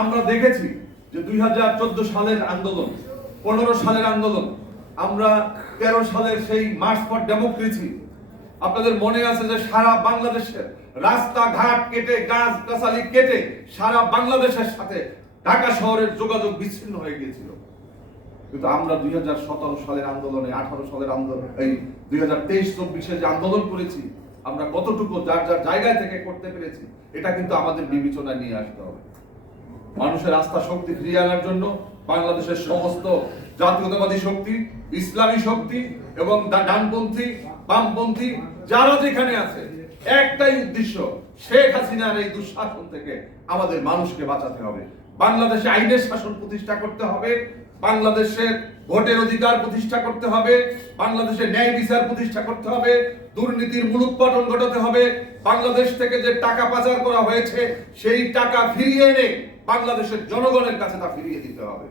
আমরা দেখেছি যে দুই হাজার চোদ্দ সালের আন্দোলন, পনেরো সালের আন্দোলন, আমরা তেরো সালের সেই মার্চ ফর ডেমোক্রেসি আপনাদের মনে আছে যে সারা বাংলাদেশের রাস্তাঘাট কেটে, গাছ গাছালি কেটে সারা বাংলাদেশের সাথে ঢাকা শহরের যোগাযোগ বিচ্ছিন্ন হয়ে গিয়েছিল। কিন্তু আমরা দুই হাজার সতেরো সালের আন্দোলনে, আঠারো সালের আন্দোলন, এই দুই হাজার তেইশ চব্বিশে যে আন্দোলন করেছি, আমরা কতটুকু যার যার জায়গায় থেকে করতে পেরেছি, এটা কিন্তু আমাদের বিবেচনায় নিয়ে আসতে হবে। মানুষের আস্থা শক্তি ফিরিয়ে আনার জন্য বাংলাদেশের সমস্ত জাতীয়তাবাদী শক্তি, ইসলামী শক্তি এবং ডানপন্থী, বামপন্থী, যারা যেখানে আছে, একটাই উদ্দেশ্য, শেখ হাসিনার এই দুঃশাসন থেকে আমাদের মানুষকে বাঁচাতে হবে। বাংলাদেশে আইনের শাসন প্রতিষ্ঠা করতে হবে, বাংলাদেশের ভোটের অধিকার প্রতিষ্ঠা করতে হবে, বাংলাদেশে ন্যায় বিচার প্রতিষ্ঠা করতে হবে, দুর্নীতির মূলোৎপাটন ঘটাতে হবে, বাংলাদেশ থেকে যে টাকা পাচার করা হয়েছে, সেই টাকা ফিরিয়ে এনে বাংলাদেশের জনগণের কাছে তা ফিরিয়ে দিতে হবে।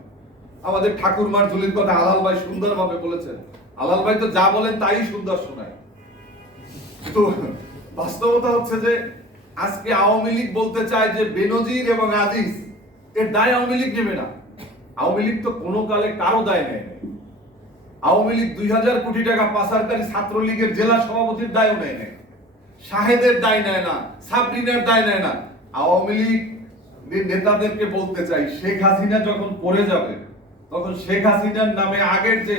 আমাদের ঠাকুরমার ঝুলির কথা আলাল ভাই সুন্দরভাবে বলেছেন। আলাল ভাই তো যা বলেন তাই সুন্দর শোনায়। তো বাস্তবতা হচ্ছে যে আজকে আওয়ামী লীগ বলতে চায় যে বেনজির এবং আজিজ, এর দায় আওয়ামী লীগ নেবে না। আওয়ামী লীগ তো কোনো কালে কারও দায় নেয় নাই। আওয়ামী লীগ দুই হাজার কোটি টাকা পাচারকারী ছাত্রলীগের জেলা সভাপতির দায়ও নেয় নাই। শাহেদের দায় নেয় না, সাবরিনের দায় নেয় না। আওয়ামী লীগ নেতাদেরকে বলতে চাই, শেখ হাসিনা যখন পড়ে যাবে, তখন শেখ হাসিনার নামে আগের যে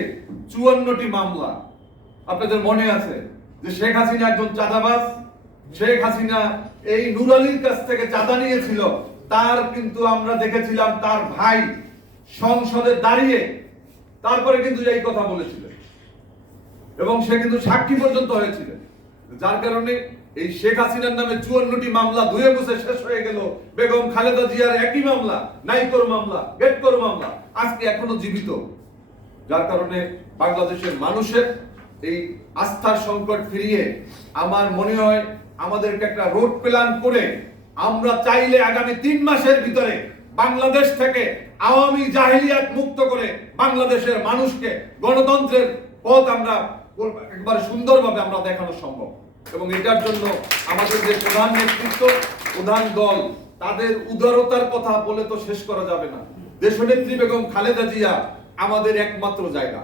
চুয়ান্নটি মামলা, আপনাদের মনে আছে যে শেখ হাসিনা একজন চাঁদাবাজ? শেখ হাসিনা এই নুরালির কাছ থেকে চাঁদা নিয়েছিল, তার কিন্তু আমরা দেখেছিলাম তার ভাই সংসদে দাঁড়িয়ে তারপরে কিন্তু এই কথা বলেছিলেন। এবং সে কিন্তু সাক্ষী পর্যন্ত হয়েছিলেন। যার কারণে এই শেখ হাসিনার নামে চুয়ান্নটি মামলা ধুয়ে মুছে শেষ হয়ে গেল। বেগম খালেদা জিয়ার একই মামলা, নাইকোর মামলা, গেটকোর মামলা, আজকে এখনও জীবিত। যার কারণে বাংলাদেশের মানুষের এই আস্থার সংকট ফিরিয়ে আমার মনে হয় আমাদেরকে একটা রোড প্ল্যান করে আমরা চাইলে আগামী তিন মাসের ভিতরে বাংলাদেশ থেকে আওয়ামী জাহিলিয়াত মুক্ত করে বাংলাদেশের মানুষকে গণতন্ত্রের পথ আমরা একবারে সুন্দরভাবে আমরা দেখানো সম্ভব। এবং এটার জন্য আমাদের যে প্রধান নেতৃত্ব, প্রধান দল, তাদের উদারতার কথা বলে তো শেষ করা যাবে না। দেশনেত্রী বেগম খালেদা জিয়া আমাদের একমাত্র জায়গা।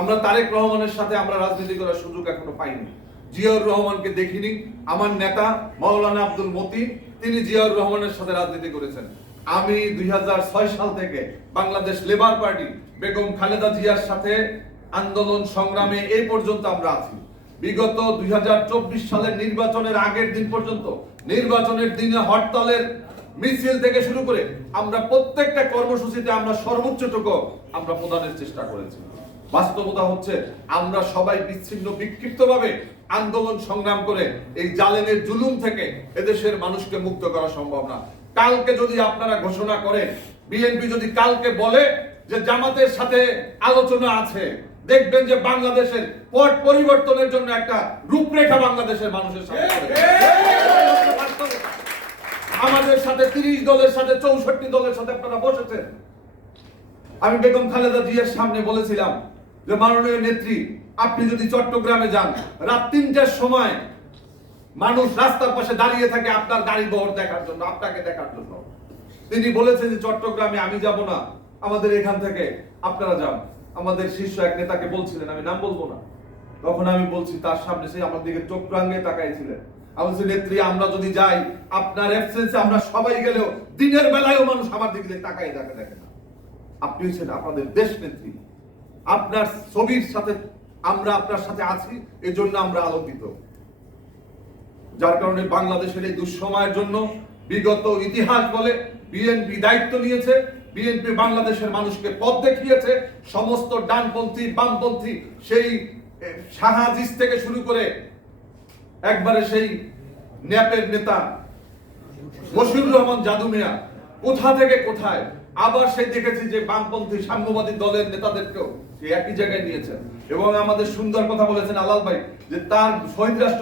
আমরা তারেক রহমানের সাথে আমরা রাজনীতি করার সুযোগ এখনও পাইনি। জিয়াউর রহমানকে দেখিনি। আমার নেতা মাওলানা আব্দুল মতি তিনি জিয়াউর রহমানের সাথে রাজনীতি করেছেন। আমি দুই হাজার ছয় সাল থেকে বাংলাদেশ লেবার পার্টি বেগম খালেদা জিয়ার সাথে আন্দোলন সংগ্রামে এই পর্যন্ত আমরা আছি। বিগত দুই হাজার চব্বিশ সালের নির্বাচনের আগের দিন পর্যন্ত, নির্বাচনের দিনে হরতালের মিছিল থেকে শুরু করে আমরা প্রত্যেকটা কর্মসূচিতে আমরা সর্বোচ্চটুকু আমরা প্রদানের চেষ্টা করেছি। বাস্তবতা হচ্ছে আমরা সবাই বিচ্ছিন্ন, বিক্ষিপ্তভাবে আন্দোলন সংগ্রাম করে এই জালেমের জুলুম থেকে এদেশের মানুষকে মুক্ত করা সম্ভব না। কালকে যদি আপনারা ঘোষণা করেন, বিএনপি যদি কালকে বলে যে জামাতের সাথে আলোচনা আছে দেখবেন যে বাংলাদেশের পট পরিবর্তনের জন্য একটা রূপরেখা বাংলাদেশের মানুষের আমাদের সাথে তিরিশ দলের সাথে চৌষট্টি দলের সাথে আপনারা বসেছেন। আমি বেগম খালেদা জিয়ার সামনে বলেছিলাম যে মাননীয় নেত্রী আপনি যদি চট্টগ্রামে যান রাত তিনটার সময় মানুষ রাস্তার পাশে দাঁড়িয়ে থাকে আপনার গাড়ি বহর দেখার জন্য আপনাকে দেখার জন্য। তিনি বলেছেন যে চট্টগ্রামে আমি যাব না আমাদের এখান থেকে আপনারা যান। আমাদের শীর্ষ এক নেতাকে বলছিলেন, আমি নাম বলব না। তখন আমি বলছি, তার সামনে সে আমার দিকে চোখ রাঙে তাকাইছিলেন। আমি নেত্রী, আমরা যদি যাই, আপনার অ্যাবসেন্সে আমরা সবাই গেলেও দিনের বেলায়ও মানুষ আমার দিকে তাকাই দেখে দেখে না। আপনি হচ্ছেন আপনাদের দেশ নেত্রী। আপনার ছবির সাথে আমরা আপনার সাথে আছি এই জন্য আমরা আলোকিত। যার কারণে বাংলাদেশের এই দুঃসময়ের জন্য বিগত ইতিহাস বলে বিএনপি দায়িত্ব নিয়েছে। বিএনপি বাংলাদেশের মানুষকে পথ দেখিয়েছে, সমস্ত ডানপন্থী, বামপন্থী, সেই শাহাজিজ থেকে শুরু করে একবারে সেই ন্যাপের নেতা মশিউর রহমান জাদু মিয়া, কোথা থেকে কোথায়? আবার সেই দেখেছি যে বামপন্থী সাম্যবাদী দলের নেতাদেরকেও একই জায়গায় নিয়েছেন এবং আমাদের সুন্দর কথা বলেছেন আলাল ভাই যে তার শহীদ রাষ্ট্র